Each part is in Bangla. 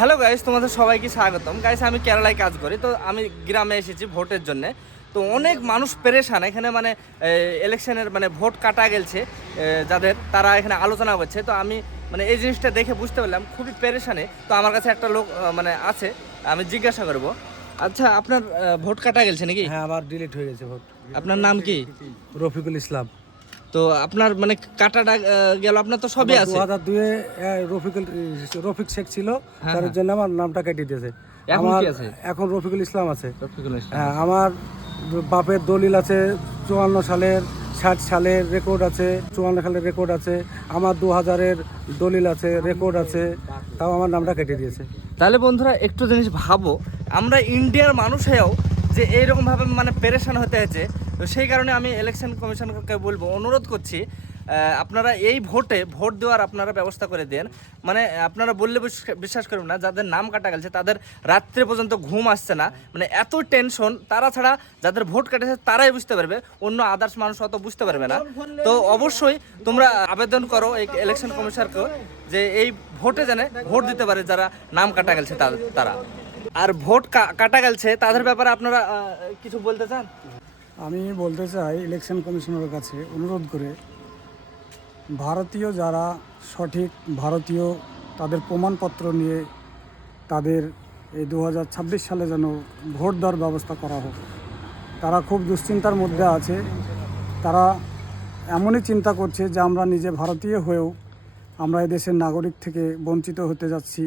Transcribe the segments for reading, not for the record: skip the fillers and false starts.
হ্যালো গাইস, তোমাদের সবাইকে স্বাগতম। গাইস, আমি কেরালায় কাজ করি, তো আমি গ্রামে এসেছি ভোটের জন্য। তো অনেক মানুষ পেরেশান এখানে, মানে ইলেকশনের মানে ভোট কাটা গেছে যাদের, তারা এখানে আলোচনা করছে। তো আমি মানে এই জিনিসটা দেখে বুঝতে পারলাম খুবই পেরেশানে। তো আমার কাছে একটা লোক মানে আছে, আমি জিজ্ঞাসা করব। আচ্ছা, আপনার ভোট কাটা গেছে নাকি? হ্যাঁ, আমার ডিলিট হয়ে গেছে ভোট। আপনার নাম কি? রফিকুল ইসলাম। তো আপনার মানে কাটাটা গেল, আপনার তো সবই আছে। 2002-এ রফিক শেখ ছিল, হ্যাঁ, তার হ্যাঁ। জন্য আমার নামটা কেটে দিয়েছে। এখন আমার কি আছে? এখন রফিকুল ইসলাম আছে। রফিকুল ইসলাম। হ্যাঁ, আমার বাপের দলিল আছে 54 সালের, 60 সালের রেকর্ড আছে, 54 সালের রেকর্ড আছে, আমার 2000-এর দলিল আছে, রেকর্ড আছে, তাও আমার নামটা কেটে দিয়েছে। তাহলে বন্ধুরা একটু জিনিস ভাবো, আমরা ইন্ডিয়ার মানুষ হয়েও যে এইরকমভাবে মানে পেরেশান হতে হয়েছে। তো সেই কারণে আমি ইলেকশন কমিশনকে বলবো, অনুরোধ করছি, আপনারা এই ভোট দেওয়ার আপনারা ব্যবস্থা করে দেন। মানে আপনারা বললে বিশ্বাস করবেন না, যাদের নাম কাটা গেছে তাদের রাত্রে পর্যন্ত ঘুম আসছে না, মানে এত টেনশন। তারা ছাড়া যাদের ভোট কাটেছে তারাই বুঝতে পারবে, অন্য আদার্স মানুষ অত বুঝতে পারবে না। তো অবশ্যই তোমরা আবেদন করো এই ইলেকশন কমিশনারকে, যে এই ভোটে যেন ভোট দিতে পারে যারা নাম কাটা গেছে তারা। আর ভোট কাটা গেছে তাদের ব্যাপারে আপনারা কিছু বলতে চান? আমি বলতে চাই ইলেকশন কমিশনারের কাছে অনুরোধ করে, ভারতীয় যারা সঠিক ভারতীয়, তাদের প্রমাণপত্র নিয়ে তাদের এই 2026 সালে যেন ভোট দেওয়ার ব্যবস্থা করা হোক। তারা খুব দুশ্চিন্তার মধ্যে আছে। তারা এমনই চিন্তা করছে যে আমরা নিজে ভারতীয় হয়েও আমরা এদেশের নাগরিক থেকে বঞ্চিত হতে যাচ্ছি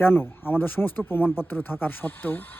কেন, আমাদের সমস্ত প্রমাণপত্র থাকার সত্ত্বেও।